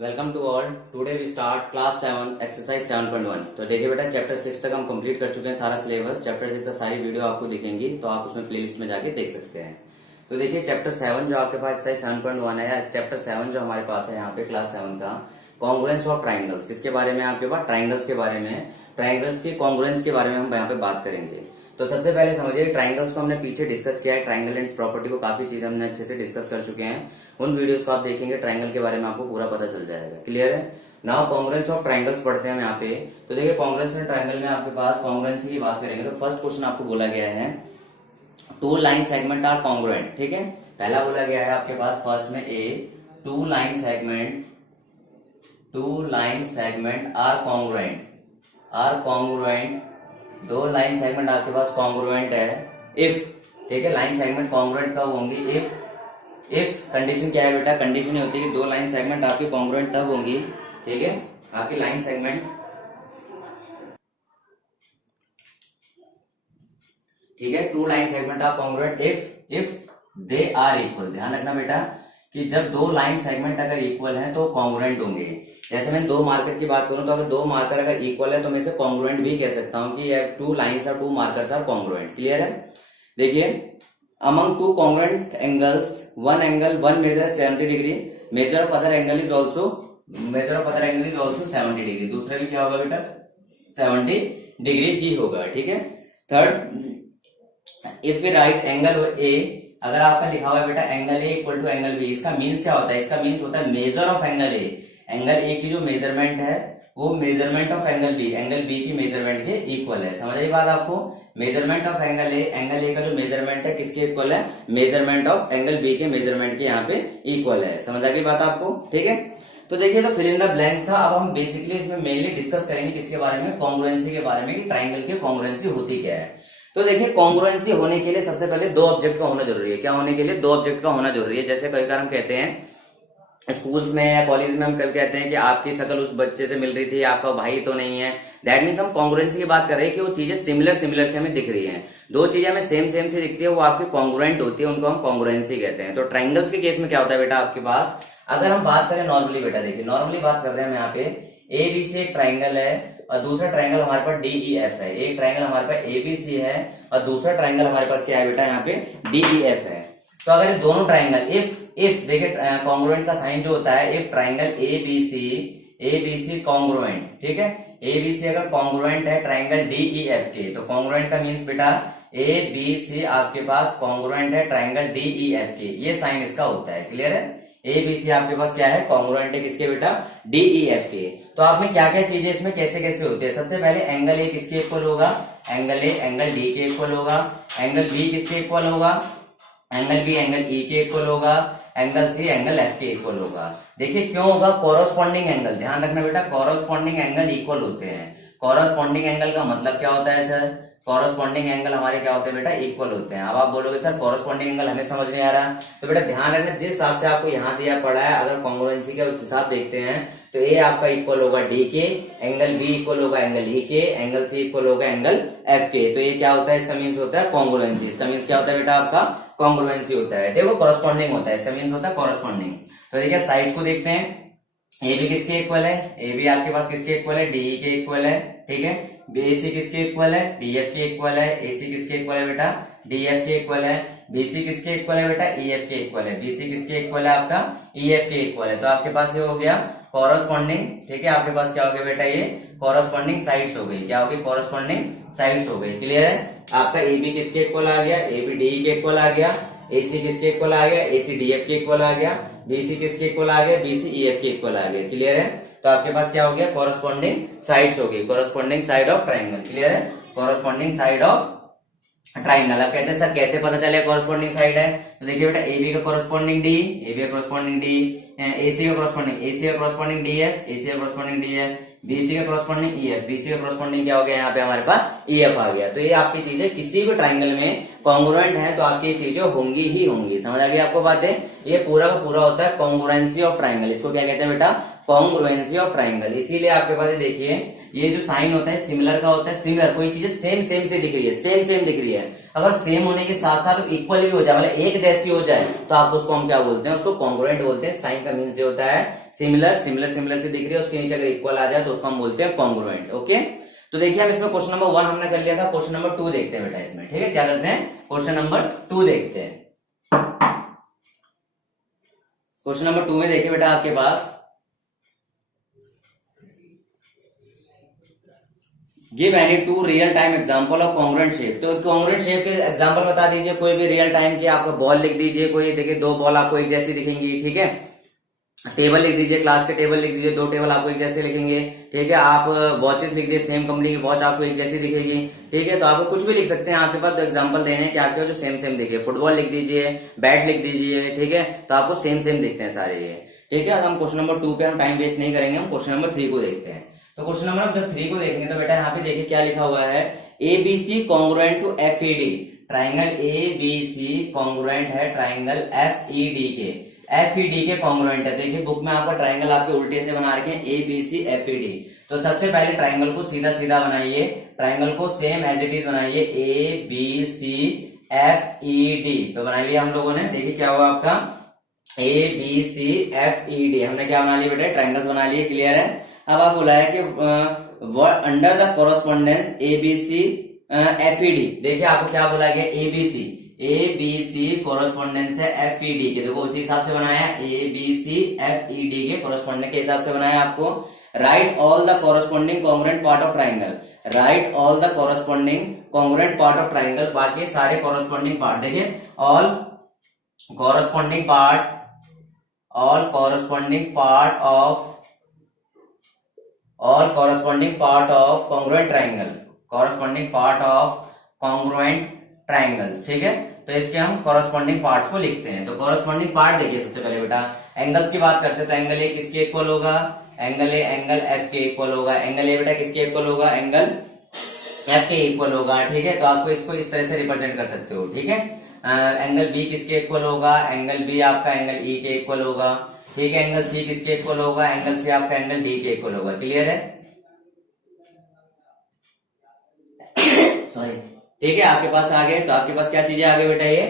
Welcome to all. Today we start class 7 exercise 7.1। तो देखिए बेटा, चैप्टर 6 तक हम कंप्लीट कर चुके हैं सारा सिलेबस। चैप्टर 6 तक सारी वीडियो आपको दिखेंगी, तो आप उसमें प्लेलिस्ट में जाके देख सकते हैं। तो देखिए, चैप्टर 7 जो आपके पास एक्सरसाइज 7.1 है, या चैप्टर 7 जो हमारे पास है यहाँ पे क्लास 7 का, कॉन्ग्रुएंस ऑफ ट्राइंगल्स। किसके बारे में आपके पास? ट्राइंगल्स के बारे में। ट्राइंगल्स की कॉन्ग्रुएंस के बारे में हम यहाँ पे बात करेंगे। तो सबसे पहले समझिए, ट्राइंगल्स को हमने पीछे डिस्कस किया है। ट्राइंगल एंड प्रॉपर्टी को काफी चीजें हमने अच्छे से डिस्कस कर चुके हैं। उन वीडियोस को आप देखेंगे, ट्राइंगल के बारे में आपको पूरा पता चल जाएगा। क्लियर है? नाउ कॉन्ग्रुएंस ऑफ ट्राइंगल्स पढ़ते हैं हम यहाँ पे। तो देखिए, कॉन्ग्रुएंस एंड ट्राइंगल में आपके पास कॉन्ग्रुएंस की बात करेंगे तो फर्स्ट क्वेश्चन आपको बोला गया है, two line segment are congruent. ठीक है, पहला बोला गया है आपके पास फर्स्ट में two line segment are congruent. दो लाइन सेगमेंट आपके पास कॉन्ग्रुएंट है इफ। ठीक है, लाइन सेगमेंट कॉन्ग्रुएंट कब होंगी? इफ कंडीशन क्या है बेटा? कंडीशन ये होती है कि दो लाइन सेगमेंट आपकी कॉन्ग्रुएंट तब होंगी। ठीक है, आपकी लाइन सेगमेंट, ठीक है, two line segment are congruent if they are equal. ध्यान रखना बेटा कि जब दो लाइन सेगमेंट अगर इक्वल हैं तो कॉन्ग्रुएंट होंगे। जैसे मैं दो मार्कर की बात करूं तो अगर दो मार्कर अगर इक्वल है तो मैं इसे कॉन्ग्रुएंट भी कह सकता हूं कि टू लाइन्स और two markers are congruent. Clear है? देखिए, among two congruent angles, one measure 70 degree, measure of other angle is also 70 degree। दूसरा भी क्या होगा बेटा? 70 डिग्री ही होगा। ठीक है। Third, if we write angle A, अगर आपका लिखा हुआ है बेटा angle A equal to angle B, इसका मीन्स क्या होता है? इसका मीन्स होता है measure of angle A. Angle A की जो मेजरमेंट है वो मेजरमेंट ऑफ एंगल बी की मेजरमेंट के इक्वल है। समझ आई बात आपको? मेजरमेंट ऑफ एंगल ए का जो मेजरमेंट है किसके इक्वल है? मेजरमेंट ऑफ एंगल बी के मेजरमेंट के यहाँ पे इक्वल है। समझ आ गई बात आपको? ठीक है। तो देखिए, तो फिल इन द ब्लैंक्स था। अब हम बेसिकली इसमें मेनली डिस्कस करेंगे किसके बारे में? कॉन्ग्रुएंसी के बारे में, कि ट्राइंगल की कॉन्ग्रुएंसी होती क्या है। तो देखिए, कॉन्ग्रुएंसी होने के लिए सबसे पहले दो ऑब्जेक्ट का होना जरूरी है। क्या होने के लिए? दो ऑब्जेक्ट का होना जरूरी है। जैसे कई बार हम कहते हैं स्कूल्स में या कॉलेज में, हम कल कहते हैं कि आपकी शक्ल उस बच्चे से मिल रही थी, आपका भाई तो नहीं है। दैट मीन्स हम कॉन्ग्रुएंसी की बात कर रहे हैं कि वो चीजें सिमिलर से हमें दिख रही हैं। दो चीजें हमें सेम से दिखती है, वो आपकी कॉन्ग्रुएंट होती है, उनको हम कॉन्ग्रुएंसी कहते हैं। तो ट्राइंगल्स के केस में क्या होता है बेटा आपके पास? अगर हम बात करें नॉर्मली बेटा, देखिए नॉर्मली बात कर रहे हैं हम यहाँ पे, ए बी सी एक ट्राइंगल है और दूसरा ट्राइंगल हमारे पास डी ई एफ है। एक ट्राइंगल हमारे पास ए बी सी है और दूसरा ट्राइंगल हमारे पास क्या है बेटा? यहाँ पे डी ई एफ है। तो अगर दोनों ट्राइंगल इफ देखिए, कॉन्ग्रुएंट का साइन जो होता है, if triangle A B C congruent, ठीक है, ए बी सी अगर कॉन्ग्रुएंट है ट्राइंगल डी ई एफ के, तो कॉन्ग्रुएंट का मीन्स बेटा ए बी सी आपके पास कॉन्ग्रुएंट है ट्राइंगल डी ई एफ के, ये साइन इसका होता है। क्लियर है? ए बी सी आपके पास क्या है? कॉन्ग्रुएंट है किसके बेटा? डी ई एफ के। तो आप में क्या क्या चीजें इसमें कैसे कैसे होती है? सबसे पहले एंगल ए किसके इक्वल होगा? एंगल ए एंगल डी के इक्वल होगा। एंगल बी किसके इक्वल होगा? एंगल बी एंगल ई के इक्वल होगा। एंगल सी एंगल एफ के इक्वल होगा। देखिए क्यों होगा? कोरोस्पॉन्डिंग एंगल, ध्यान रखना बेटा, कोरोस्पॉन्डिंग एंगल इक्वल होते हैं। कोरोस्पॉन्डिंग एंगल का मतलब क्या होता है सर? कोरोस्पॉन्डिंग एंगल हमारे क्या होते हैं बेटा? इक्वल होते हैं। अब आप बोलोगे सर कोरोस्पॉन्डिंग एंगल हमें समझ नहीं आ रहा, तो बेटा ध्यान रखना, जिस हिसाब से आपको यहाँ दिया पड़ा है, अगर कॉन्ग्रुएंसी का हिसाब देखते हैं तो ए आपका इक्वल होगा डी के, एंगल बी इक्वल होगा एंगल ई के, एंगल सी इक्वल होगा एंगल एफ के। तो ये क्या होता है? इसका मीन्स होता है कॉन्ग्रुएंसी। इसका मीन्स क्या होता है बेटा आपका? कॉन्ग्रुएंसी होता है। देखो, कोरोस्पॉन्डिंग होता है, इसका मीन्स होता है कोरोस्पॉन्डिंग। तो देखिए साइड्स को देखते हैं, ए बी किसके इक्वल है? ए बी आपके पास किसके इक्वल है? डी के इक्वल है। ठीक है, बी सी किसके इक्वल है? डी एफ के इक्वल है। ए सी किसके इक्वल है बेटा? डी एफ के इक्वल है। बी सी किसके इक्वल है बेटा? ई एफ के इक्वल है। बी सी किसके इक्वल है? आपका ई एफ के इक्वल है। तो आपके पास ये हो गया कॉरस्पॉन्डिंग। ठीक है, आपके पास क्या हो गया बेटा? ये कॉरस्पॉन्डिंग साइड्स हो गई। क्या हो गई? कॉरस्पॉन्डिंग साइड्स हो गई। क्लियर है? आपका ए बी किसके इक्वल आ गया? ए बी डी के इक्वल आ गया। ए सी किसके इक्वल आ गया? ए सी डी एफ के इक्वल आ गया। बी सी किसके इक्वल आ गया? बी सी ई एफ के इक्वल आ गया। क्लियर है? तो आपके पास क्या हो गया? कॉरस्पॉन्डिंग साइड्स हो गई, corresponding side of triangle. Clear है? Corresponding side of triangle. आप कहते हैं सर कैसे पता चले कॉरस्पॉन्डिंग साइड है? तो देखिए बेटा, ए बी का कॉरस्पॉन्डिंग डी, ए बी का कॉरस्पॉन्डिंग डी, ए सी का कॉरस्पॉन्डिंग, ए सी का corresponding D F, A C का corresponding D F, B C का corresponding E F, B C का कॉरस्पॉन्डिंग क्या हो गया? यहाँ पे हमारे पास ई एफ आ गया। तो ये आपकी चीजें किसी भी ट्राइंगल में कॉन्ग्रुएंट है तो आपकी चीजें होंगी ही होंगी। समझ आ गई आपको बातें? ये पूरा का पूरा होता है कॉन्ग्रुएंसी ऑफ ट्राइंगल। इसको क्या कहते हैं बेटा? Congruency of triangle. इसीलिए आपके पास देखिए, ये जो साइन होता है सिमिलर का होता है। सिमिलर, कोई चीजें सेम से दिख रही है, सेम दिख रही है, अगर सेम होने के साथ साथ इक्वल भी हो जाए, मतलब एक जैसी हो जाए, तो आप उसको हम क्या बोलते हैं? उसको कॉन्ग्रुएंट बोलते हैं। साइन का मीन्स ये होता है सिमिलर से दिख रही है, उसके नीचे अगर इक्वल आ जाए तो उसको हम बोलते हैं कॉन्ग्रुएंट। ओके, तो देखिए हम इसमें क्वेश्चन नंबर 1 हमने कर लिया था, क्वेश्चन नंबर 2 देखते हैं बेटा इसमें। ठीक है, क्या करते हैं, क्वेश्चन नंबर 2 देखते हैं। क्वेश्चन नंबर 2 में देखिए बेटा आपके पास, give any two real time example of congruent shape. तो कॉन्ग्रुएंट शेप के एग्जांपल बता दीजिए, कोई भी रियल टाइम की आपको बॉल लिख दीजिए, कोई देखिए 2 बॉल आपको एक जैसी दिखेंगी। ठीक है, टेबल लिख दीजिए, क्लास के टेबल लिख दीजिए, 2 टेबल आपको एक जैसे लिखेंगे। ठीक है, आप वॉचेस लिख दीजिए, सेम कंपनी की वॉच आपको एक जैसी दिखेगी। ठीक है, तो आपको कुछ भी लिख सकते हैं, आपके पास तो एग्जांपल देने हैं कि आपके जो सेम दिखे। फुटबॉल लिख दीजिए, बैट लिख दीजिए। ठीक है, तो आपको सेम दिखते हैं सारे ये। ठीक है, हम क्वेश्चन नंबर 2 पे हम टाइम वेस्ट नहीं करेंगे, हम क्वेश्चन नंबर 3 को देखते हैं। तो क्वेश्चन नंबर हम जब 3 को देखेंगे तो बेटा यहाँ पे देखिए क्या लिखा हुआ है, ABC congruent to FED. Triangle ABC congruent है ट्राइंगल एफईडी के, एफईडी के कॉन्ग्रुएंट है। देखिए बुक में आपका ट्राइंगल आपके उल्टे से बना रखे हैं, एबीसी एफईडी। तो सबसे पहले ट्राइंगल को सीधा सीधा बनाइए, ट्राइंगल को सेम एज इट इज बनाइए, एबीसी एफईडी। तो बना लिया हम लोगों ने। देखिए क्या हुआ आपका, एबीसी एफईडी, हमने क्या बना लिया बेटा, ट्राइंगल्स बना लिए। क्लियर है। अब आप बोला है कि under the correspondence ABC FED. देखिए आपको क्या बोला गया, एबीसी, एबीसी कोरोस्पोंडेंस है एफईडी के। देखो उसी हिसाब से बनाया, एबीसी एफईडी के कोरोस्पोंडेंस के हिसाब से बनाया आपको। Right all the corresponding congruent part of triangle, right all the corresponding congruent part of triangle, बाकी सारे कोरोस्पोंडिंग पार्ट। देखिए all corresponding part, all corresponding part of, all corresponding part of congruent triangle, corresponding part of congruent triangles. ठीक है, तो इसके हम corresponding parts को लिखते हैं। तो कोरोस्पोंडिंग पार्ट देखिए सबसे पहले बेटा, एंगल्स की बात करते हैं तो एंगल ए किसके इक्वल होगा, एंगल ए एंगल एफ के इक्वल होगा। एंगल ए बेटा किसके इक्वल होगा, एंगल एफ के इक्वल होगा। ठीक है, तो आपको इसको इस तरह से रिप्रेजेंट कर सकते हो। ठीक है, एंगल बी किसके इक्वल होगा, एंगल बी आपका एंगल ई के इक्वल होगा। ठीक है, एंगल सी किसके इक्वल होगा, एंगल सी आपका एंगल डी के इक्वल होगा। क्लियर है, सॉरी। ठीक है, आपके पास आ गए, तो आपके पास क्या चीजें आ गई बेटा, ये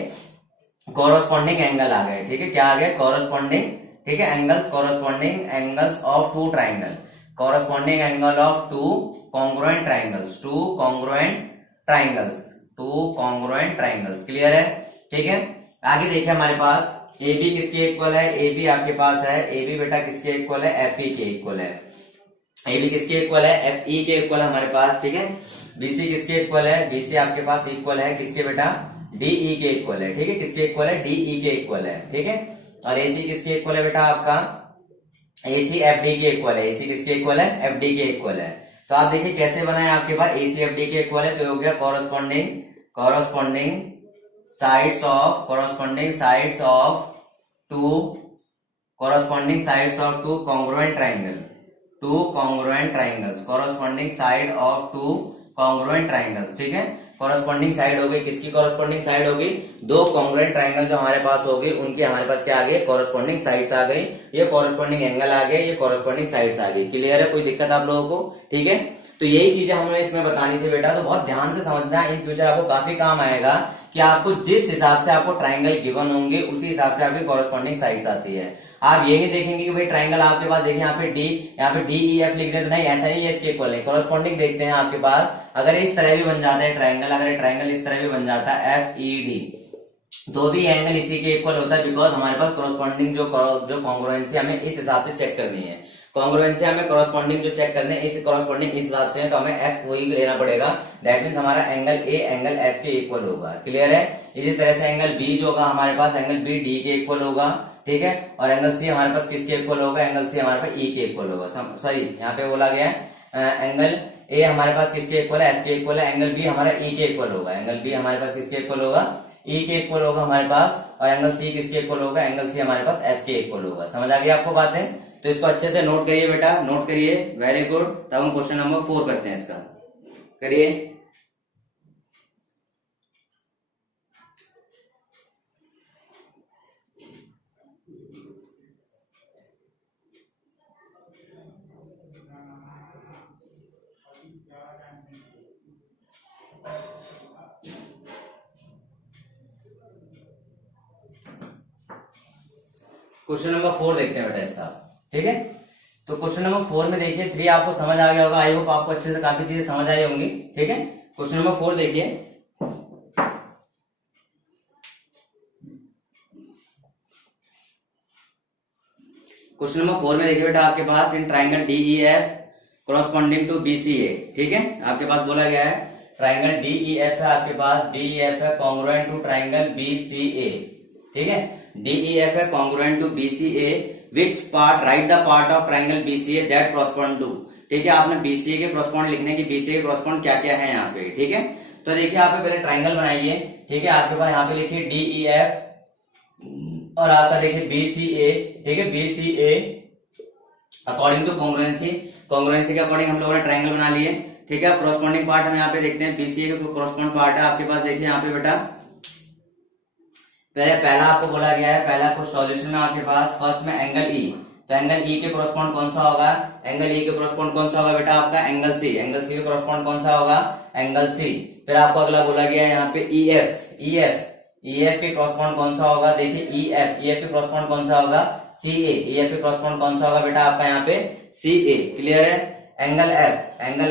कोरोस्पोंडिंग एंगल आ गए। ठीक है, क्या आ गए, कोरोस्पोंडिंग। ठीक है, angles, corresponding angles of two triangle, corresponding angle of two congruent triangles, two congruent triangles, two congruent triangles. Clear है। ठीक है, आगे देखिए हमारे पास ए बी किसके इक्वल है, ए बी आपके पास है, ए बी बेटा किसके इक्वल है, एफ ई के इक्वल है। ए बी किसके इक्वल है, एफ ई के इक्वल है हमारे पास। ठीक है, बीसी किसके इक्वल है, बीसी आपके पास इक्वल है किसके बेटा, डीई के इक्वल है। ठीक है, किसके इक्वल है, डीई के इक्वल है। ठीक है, और एसी किसके इक्वल है बेटा आपका, एसी एफ डी के इक्वल है। एसी किसके इक्वल है, एफ डी के इक्वल है। तो आप देखिए कैसे बना है, आपके पास एसी एफ डी के इक्वल है, तो हो गया corresponding, corresponding sides of, corresponding sides of two, corresponding sides of two congruent triangle, two congruent triangles, corresponding side of two congruent triangles. ठीक है, कोरोस्पोंडिंग साइड हो गई, किसकी कोरोस्पोंडिंग साइड होगी, 2 कॉन्ग्रुएंट ट्राइंगल जो हमारे पास होगी उनके हमारे पास क्या आ गए, कोरोस्पोंडिंग साइड्स आ गई। ये कोरोस्पोंडिंग एंगल आ गए, ये कोरोस्पोंडिंग साइड्स आ गई। क्लियर है, कोई दिक्कत आप लोगों को। ठीक है, तो यही चीजें हमें इसमें बतानी थी बेटा, तो बहुत ध्यान से समझना, इन फ्यूचर आपको काफी काम आएगा कि आपको जिस हिसाब से आपको ट्राइंगल गिवन होंगे उसी हिसाब से आपकी कोरोस्पोंडिंग साइड्स आती है। आप ये नहीं देखेंगे कि भाई ट्राइंगल आपके पास देखिए यहाँ पे डी, यहाँ पे डी ई एफ लिख दे, तो नहीं ऐसा नहीं है, इसके इक्वल नहीं। कोरोस्पोंडिंग देखते हैं आपके पास, अगर इस तरह भी बन जाता है ट्राइंगल, अगर ट्राइंगल इस तरह भी बन जाता है एफ ई डी, तो भी एंगल इसी के इक्वल होता है, बिकॉज हमारे पास कोरोस्पोंडिंग जो कॉन्ग्रुएंसी हमें इस हिसाब से चेक करनी है। कॉन्ग्रुएंसी हमें कोरोस्पोंडिंग जो चेक करने इस कोरोस्पोंडिंग इस हिसाब से है, तो हमें एफ वही लेना पड़ेगा। दैट मीन्स हमारा एंगल ए एंगल एफ के इक्वल होगा। क्लियर है। इसी तरह से एंगल बी जो होगा हमारे पास, एंगल बी डी के इक्वल होगा। ठीक है, और एंगल सी हमारे पास किसके इक्वल होगा, एंगल सी हमारे पास ई के इक्वल होगा। सॉरी, यहाँ पे बोला गया है एंगल ए हमारे पास किसके इक्वल है, एफ के इक्वल है। एंगल बी हमारा ई के इक्वल होगा, एंगल बी हमारे पास किसके इक्वल होगा, ई के इक्वल होगा हमारे पास। और एंगल सी किसके इक्वल होगा, एंगल सी हमारे पास एफ के इक्वल होगा। समझ आ गई आपको बातें, तो इसको अच्छे से नोट करिए बेटा, नोट करिए। Very good. तब हम क्वेश्चन नंबर 4 करते हैं, इसका करिए। क्वेश्चन नंबर 4 देखते हैं बेटा इसका। ठीक है। तो क्वेश्चन नंबर 4 में देखिए 3 आपको समझ आ गया होगा, आई होप आपको अच्छे से काफी चीजें समझ आई होंगी। ठीक है, क्वेश्चन नंबर 4 देखिए, क्वेश्चन नंबर 4 में देखिए बेटा आपके पास in triangle DEF corresponding to BCA, ठीक है, आपके पास बोला गया है ट्राइंगल DEF है आपके पास, DEF है कॉन्ग्रुएंट टू ट्राइंगल BCA, ठीक है, DEF है congruent to BCA, which part right the part of triangle BCA that correspond to, ठीक है, आपने BCA के कॉरस्पॉन्ड लिखने की, BCA के कॉरस्पॉन्ड क्या क्या है यहाँ पे, ठीक है। तो देखिए आप पहले ट्राइंगल बनाइए, ठीक है, आपके पास यहाँ पे लिखिए DEF और आपका देखिए BCA, ठीक है, BCA according to congruency, congruency के अकॉर्डिंग हम लोगों ने ट्राइंगल बना लिए, ठीक है। कॉरस्पॉन्डिंग पार्ट हम यहाँ पे देखते हैं, BCA का कॉरस्पॉन्ड पार्ट है आपके पास, देखिए यहाँ पे बेटा पहला आपको बोला गया है, पहला कुछ सॉल्यूशन में आपके पास फर्स्ट में एंगल E, तो एंगल E के कॉरस्पॉन्ड कौन सा होगा, एंगल E के कॉरस्पॉन्ड कौन सा होगा बेटा आपका एंगल C, एंगल C के कॉरस्पॉन्ड कौन सा होगा एंगल C। फिर आपको अगला बोला गया है यहाँ पे EF के कॉरस्पॉन्ड कौन सा होगा, देखिए EF के कॉरस्पॉन्ड कौन सा होगा CA, EF के कॉरस्पॉन्ड कौन सा होगा बेटा आपका यहाँ पे CA, क्लियर है। एंगल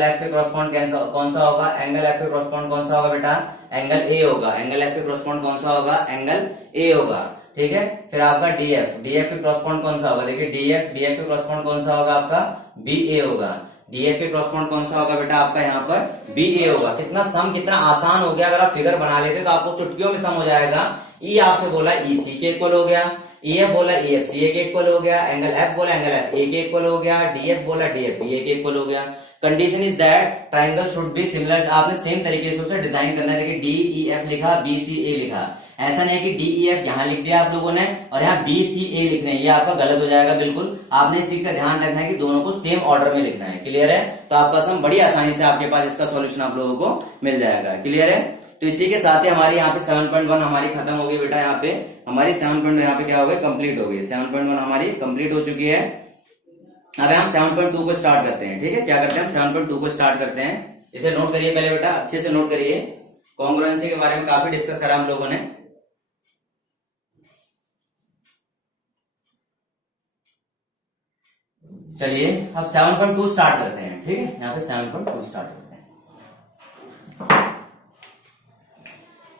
F के कॉरस्पॉन्ड कौन सा होगा, एंगल F के कॉरस्पॉन्ड कौन सा होगा बेटा एंगल A होगा, एंगल F के कॉरस्पॉन्ड कौन सा होगा एंगल A होगा, ठीक है। फिर आपका DF के कॉरस्पॉन्ड कौन सा होगा, देखिए DF के कॉरस्पॉन्ड कौन सा होगा आपका BA होगा, DF के कॉरस्पॉन्ड कौन सा होगा बेटा आपका यहाँ पर BA होगा। कितना सम कितना आसान हो गया, अगर आप फिगर बना लेते तो आपको चुटकियों में सम हो जाएगा। E आपसे बोला EC के इक्वल हो गया, EF बोला EF CA के इक्वल हो गया, एंगल F बोला एंगल F A के इक्वल हो गया, DF बोला DF BA के इक्वल हो गया। Condition is that triangle should be similar, आपने सेम तरीके से उसे डिजाइन करना है। देखिए DEF लिखा BCA लिखा, ऐसा नहीं है कि DEF यहाँ लिख दिया आप लोगों ने और यहाँ BCA लिख रहे हैं, ये आपका गलत हो जाएगा बिल्कुल। आपने इस चीज का ध्यान रखना है कि दोनों को सेम ऑर्डर में लिखना है, क्लियर है। तो आपका सम बड़ी आसानी से आपके पास इसका सॉल्यूशन आप लोगों को मिल जाएगा, क्लियर है। तो इसी के साथ ही हमारी यहाँ पे 7.1 हमारी खत्म हो गई बेटा, यहाँ पे हमारी 7.1 यहाँ पे क्या हो गई कंप्लीट हो गई, 7.1 हमारी कंप्लीट हो चुकी है। अब हम 7.2 को स्टार्ट करते हैं, ठीक है, क्या करते हैं हम 7.2 को स्टार्ट करते हैं। इसे नोट करिए पहले बेटा, अच्छे से नोट करिए। कॉन्ग्रुएंसी के बारे में काफी डिस्कस करा हम लोगों ने, चलिए अब 7.2 स्टार्ट करते हैं, ठीक है, यहाँ पे 7.2 स्टार्ट करते हैं।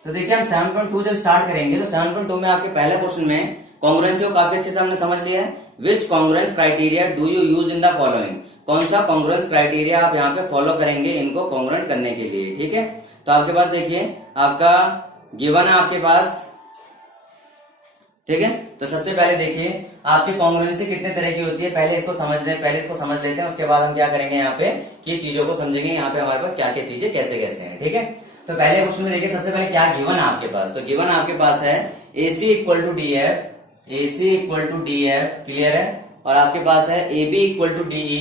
तो देखिए हम 7.2 जब स्टार्ट करेंगे तो 7.2 में आपके पहले क्वेश्चन में कॉन्ग्रुएंसी को काफी अच्छे से हमने समझ लिया है। Which congruence criteria do you use in the following, कौन सा कॉन्ग्रुएंस क्राइटेरिया आप यहाँ पे फॉलो करेंगे इनको कॉन्ग्रुएंट करने के लिए, ठीक है। तो आपके पास देखिए आपका गिवन है आपके पास, ठीक है। तो सबसे पहले देखिए आपकी कॉन्ग्रुएंसी कितने तरह की होती है, पहले इसको समझ लेते हैं, उसके बाद हम क्या करेंगे यहाँ पे कि चीजों को समझेंगे यहाँ पे हमारे पास क्या क्या चीजें कैसे कैसे हैं, ठीक है। तो पहले क्वेश्चन में देखिए सबसे पहले क्या गिवन है आपके पास, तो गिवन आपके पास है AC equal to DF, clear है। और आपके पास है AB equal to DE,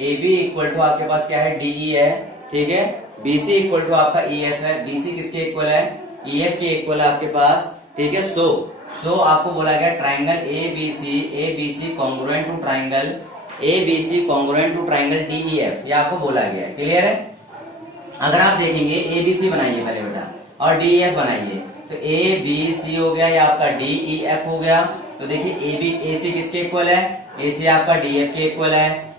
AB equal to आपके पास क्या है DE है, ठीक है। BC इक्वल टू आपका EF है, BC किसके इक्वल है EF के इक्वल है आपके पास, ठीक है। सो आपको बोला गया triangle ABC congruent to triangle ABC congruent to triangle DEF, ये आपको बोला गया है, क्लियर है। अगर आप देखेंगे ABC बनाइए पहले बेटा और DEF बनाइए, तो ABC हो गया, ये आपका DEF हो गया। तो देखिए AC किसके इक्वल है, AC आपका DF के इक्वल है,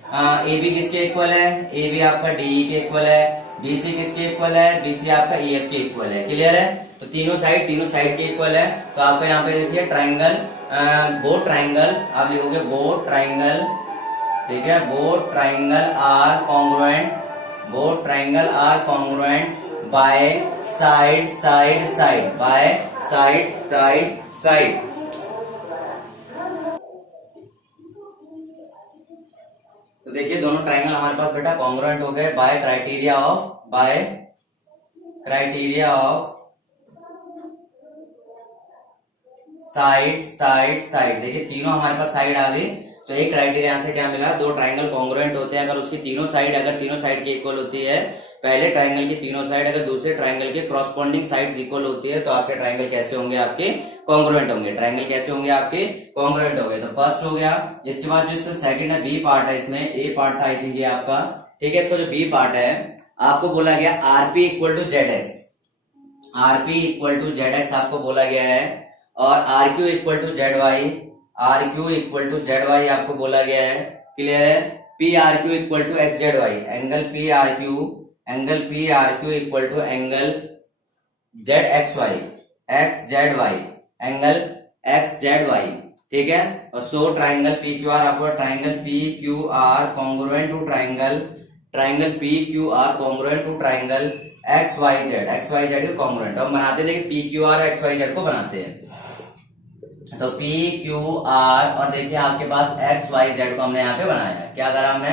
AB किसके इक्वल है, AB आपका DE के इक्वल है, BC किसके इक्वल है, BC आपका EF के इक्वल है, क्लियर है। तो तीनों साइड के इक्वल है। तो आपका यहाँ पे देखिए ट्राइंगल बोथ ट्राइंगल आप लिखोगे बोथ ट्राइंगल, ठीक है, both triangle are congruent by side तो देखिए दोनों ट्राइंगल हमारे पास बेटा कॉन्ग्रुएंट हो गए बाय क्राइटेरिया ऑफ साइड। देखिए तीनों हमारे पास साइड आ गई, तो एक क्राइटेरिया से क्या मिला, दो ट्राइंगल कॉन्ग्रुएंट होते हैं अगर उसकी तीनों साइड की इक्वल होती है, पहले ट्राइंगल की तीनों साइड अगर दूसरे ट्राइंगल के कॉरस्पॉन्डिंग साइड्स इक्वल होती है, तो आपके ट्राइंगल कैसे होंगे, आपके कॉन्ग्रुएंट होंगे। ट्राइंगल कैसे होंगे, आपके कॉन्ग्रुएंट होंगे। तो फर्स्ट हो गया। इसके बाद जो सेकंड है बी पार्ट है, इसमें ए पार्ट था आई थिंक ये आपका, ठीक है। इसका जो बी पार्ट है आपको बोला गया RP इक्वल टू ZX आपको बोला गया है, और RQ equal to ZY R Q equal to Z Y आपको बोला गया है, क्लियर है। P R Q equal to X Z Y, angle P R Q equal to angle Z X Y, angle X Z Y, ठीक है। और so triangle P Q R, आपको triangle P Q R congruent to triangle P Q R congruent to triangle X Y Z के congruent. और बनाते देखिए P Q R X Y Z को बनाते हैं, तो पी क्यू आर और देखिए आपके पास एक्स वाई जेड को हमने यहाँ पे बनाया, क्या करा हमने,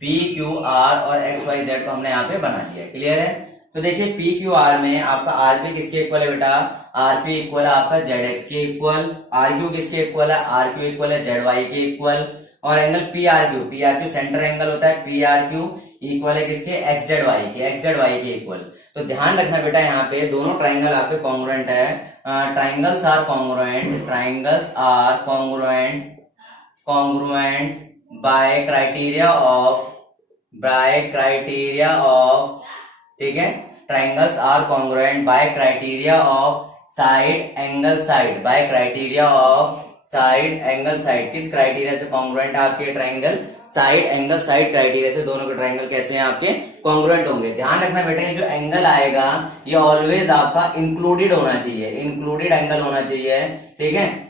पी क्यू आर और एक्स वाई जेड को हमने यहाँ पे बना लिया, क्लियर है। तो देखिए पी क्यू आर में आपका आरपी किसके इक्वल है बेटा, आरपी इक्वल है आपका जेड एक्स के इक्वल, आर क्यू किसके इक्वल है, आर क्यू इक्वल है जेड वाई के इक्वल। और angle P R Q centre angle होता है, पी आर क्यू इक्वल है किसके, एक्स जेड वाई के इक्वल। तो ध्यान रखना बेटा यहाँ पे दोनों ट्राइंगल आपके कॉन्ग्रुएंट है, triangles are congruent by criteria of, ठीक है, triangles are congruent by criteria of side angle side, किस क्राइटेरिया से कॉन्ग्रुएंट आपके triangle, side angle side criteria से दोनों के ट्राइंगल कैसे हैं आपके, कॉन्ग्रुएंट होंगे। ध्यान रखना बेटा ये जो एंगल आएगा ये ऑलवेज आपका इंक्लूडेड होना चाहिए, इंक्लूडेड एंगल होना चाहिए, ठीक है।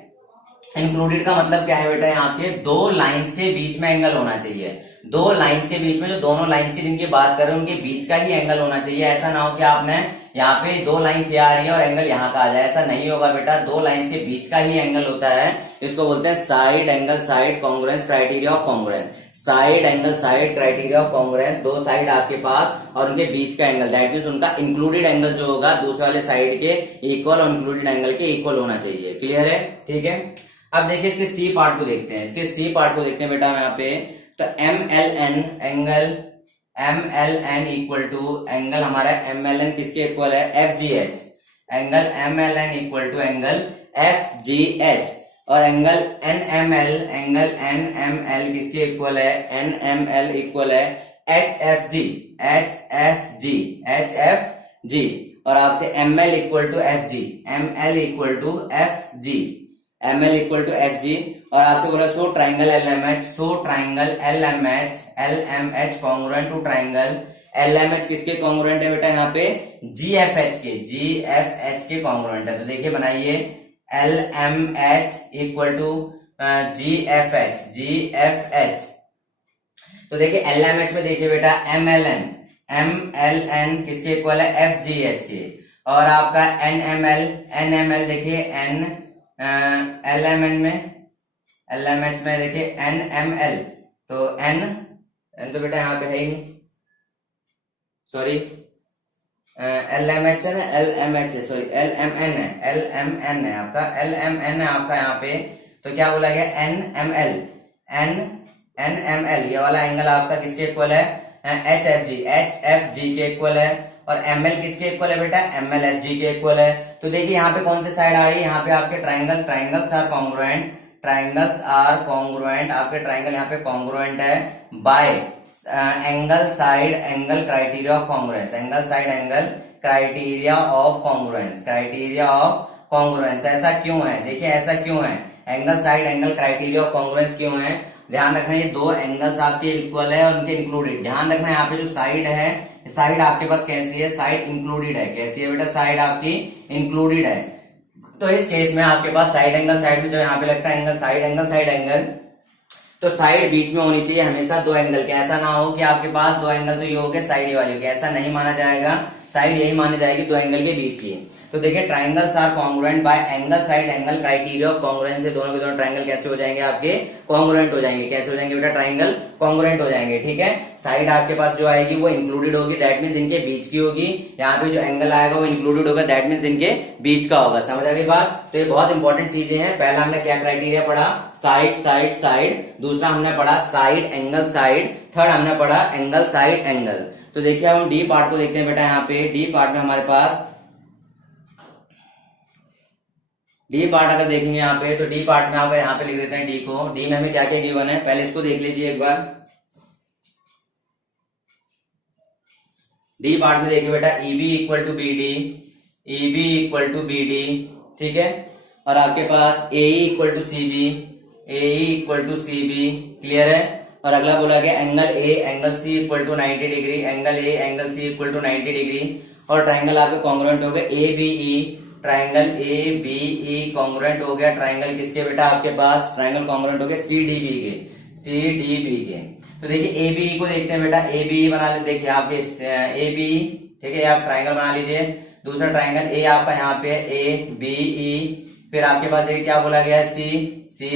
इंक्लूडेड का मतलब क्या है बेटा, यहाँ के दो लाइंस के बीच में एंगल होना चाहिए, दो लाइंस के बीच में, जो दोनों लाइंस की जिनकी बात कर रहे हैं उनके बीच का ही एंगल होना चाहिए। ऐसा ना हो कि आपने यहाँ पे दो लाइंस ये आ रही है और एंगल यहाँ का आ जाए, ऐसा नहीं होगा बेटा, दो लाइंस के बीच का ही एंगल होता है, इसको बोलते हैं side angle side congruence criteria of congruence. Side angle side criteria of congruence, दो साइड आपके पास और उनके बीच का एंगल, दैट मींस उनका इंक्लूडेड एंगल जो होगा दूसरे वाले साइड के इक्वल और इंक्लूडेड एंगल के इक्वल होना चाहिए, क्लियर है, ठीक है। अब देखिए इसके सी पार्ट को देखते हैं, बेटा यहाँ पे, तो MLN इक्वल टू एंगल हमारा MLN किसके इक्वल है, FGH, angle MLN equal to angle FGH। और एंगल NML किसके इक्वल है, NML इक्वल है HFG। और आपसे ML इक्वल टू FG, और आपसे बोला so triangle LMH congruent to triangle LMH किसके कॉन्ग्रुएंट है बेटा, यहाँ पे GFH के कॉन्ग्रुएंट है। तो देखिए बनाइए LMH इक्वल टू GFH। तो देखिए LMH में देखिए बेटा MLN किसके इक्वल है, FGH के। और आपका NML देखिए LMH में देखिए NML, तो N तो बेटा यहाँ पे है ही नहीं, सॉरी LMH है ना, LMH है, सॉरी LMN है आपका, LMN है आपका यहाँ पे। तो क्या बोला गया, NML ये वाला एंगल आपका किसके इक्वल है, HFG के इक्वल है। और ML किसके इक्वल है बेटा, MLFG के इक्वल है। तो देखिए यहाँ पे कौन से साइड आ रही है, यहाँ पे आपके ट्राइंगल्स आर कॉन्ग्रुएंट, आपके ट्राइंगल यहाँ पे कॉन्ग्रुएंट है bye angle side angle criteria of congruence, ऐसा क्यों है, देखिए ऐसा क्यों है, angle side angle criteria of congruence क्यों है। ध्यान रखना ये दो एंगल्स आपके इक्वल है और उनके इंक्लूडेड। ध्यान रखना यहाँ पे जो साइड है, साइड आपके पास कैसी है, साइड इंक्लूडेड है, कैसी है बेटा, साइड आपकी इंक्लूडेड है। तो इस केस में आपके पास साइड एंगल साइड में जो यहाँ पे लगता है एंगल साइड एंगल, तो साइड बीच में होनी चाहिए हमेशा दो एंगल के। ऐसा ना हो कि आपके पास दो एंगल तो ये हो गए, साइड ये वाली होगी, ऐसा नहीं माना जाएगा, साइड यही मानी जाएगी दो एंगल के बीच की। तो देखिए triangles are congruent by angle side angle criteria of congruence से दोनों के दोनों ट्राइंगल कैसे हो जाएंगे, आपके कॉन्ग्रुएंट हो जाएंगे। कैसे हो जाएंगे बेटा, ट्राइंगल कॉन्ग्रुएंट हो जाएंगे, ठीक है। साइड आपके पास जो आएगी वो इंक्लूडेड होगी, दैट मींस इनके बीच की होगी। यहाँ पे जो एंगल आएगा वो इंक्लूडेड होगा, दैट मींस इनके बीच का होगा। समझ आ गई बात। तो ये बहुत इंपॉर्टेंट चीजें हैं। पहला हमने क्या क्राइटेरिया पढ़ा, साइड। दूसरा हमने पढ़ा साइड एंगल साइड। थर्ड हमने पढ़ा एंगल साइड एंगल। तो देखिए हम डी पार्ट को देखते हैं बेटा। यहाँ पे डी पार्ट में हमारे पास डी पार्ट अगर देखेंगे यहाँ पे, तो डी पार्ट में अगर यहाँ पे लिख देते हैं डी को। डी में हमें क्या क्या गिवन है पहले इसको देख लीजिए एक बार। डी पार्ट में देखिए बेटा EB इक्वल टू BD, ठीक है। और आपके पास AE equal to CB, A equal to C B, clear है। और अगला बोला गया angle A angle C equal to 90 degree, angle A angle C equal to 90 degree. और ट्राइंगल आपके कॉन्ग्रुएंट हो गए A B E, triangle A B E congruent हो गया ट्राइंगल किसके बेटा आपके पास, ट्राइंगल कॉन्ग्रुएंट हो गए सी डी बी के, सी डी बी के। तो देखिए ए बी ई को देखते हैं बेटा, ए बी ई बना लेते, देखिए आपके ए बी, ठीक है, आप ट्राइंगल बना लीजिए। दूसरा ट्राइंगल ए आपका यहाँ पे ए बी ई, फिर आपके पास देखिए क्या बोला गया है सी सी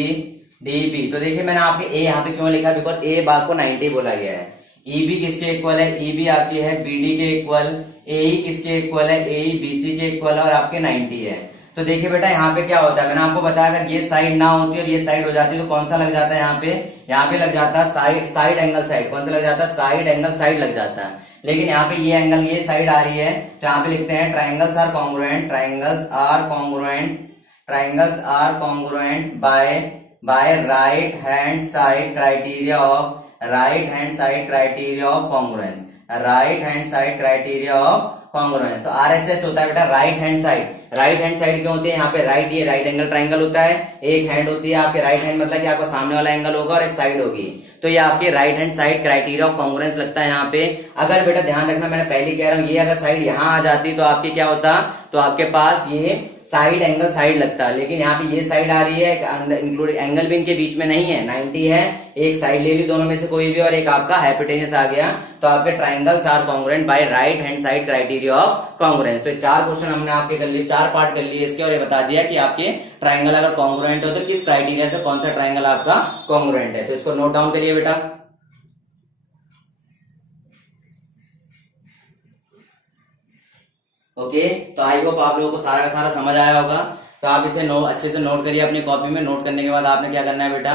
डी बी। तो देखिए मैंने आपके ए यहाँ पे क्यों लिखा, बिकॉज ए बाग को 90 बोला गया है। ई बी किसके इक्वल है, ई बी आपकी है बी डी के इक्वल, ए ई किसके इक्वल है, ए ई बी सी के इक्वल है और आपके 90 है। तो देखिए बेटा यहाँ पे क्या होता है, मैंने आपको बताया अगर ये साइड ना होती और ये साइड हो जाती तो कौन सा लग जाता है यहाँ पे लग जाता है साइड एंगल साइड। कौन सा लग जाता है, साइड एंगल साइड लग जाता है। लेकिन यहाँ पे ये एंगल ये साइड आ रही है, तो यहाँ पे लिखते हैं triangles are congruent, triangles are congruent, triangles are congruent by right hand side criteria of, right hand side criteria of congruence, right hand side criteria of congruence. तो आरएचएस होता है बेटा right hand side. Right hand side क्यों होती है, यहाँ पे right, ये राइट एंगल ट्राइंगल होता है, एक हैंड होती है आपके राइट हैंड, मतलब कि आपका सामने वाला एंगल होगा और एक साइड होगी। तो ये आपके right hand side criteria of congruence लगता है यहाँ पे। अगर बेटा ध्यान रखना, मैंने पहले कह रहा हूँ, ये अगर साइड यहाँ आ जाती तो आपके क्या होता, तो आपके पास ये साइड एंगल साइड लगता है। लेकिन यहाँ पे ये साइड आ रही है, इंक्लूड एंगल भी इनके बीच में नहीं है, 90 है, एक साइड ले ली दोनों में से कोई भी और एक आपका हाइपोटेन्यूस आ गया। तो आपके triangles are congruent by right hand side criteria of congruence. तो 4 क्वेश्चन हमने आपके कर लिए, 4 पार्ट कर लिए इसके, और ये बता दिया कि आपके ट्राइंगल अगर कॉन्ग्रुएंट हो तो किस क्राइटेरिया से कौन सा ट्राइंगल आपका कॉन्ग्रुएंट है। तो इसको नोट डाउन करिए बेटा। ओके, तो आई होप आप लोगों को सारा का सारा समझ आया होगा। तो आप इसे अच्छे से नोट करिए अपनी कॉपी में। नोट करने के बाद आपने क्या करना है बेटा,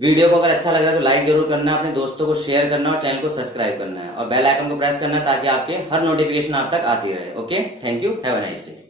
वीडियो को अगर अच्छा लग रहा है तो लाइक जरूर करना है, अपने दोस्तों को शेयर करना और चैनल को सब्सक्राइब करना है और बेल आइकन को प्रेस करना है ताकि आपके हर नोटिफिकेशन आप तक आती रहे। Okay, thank you, have a nice day.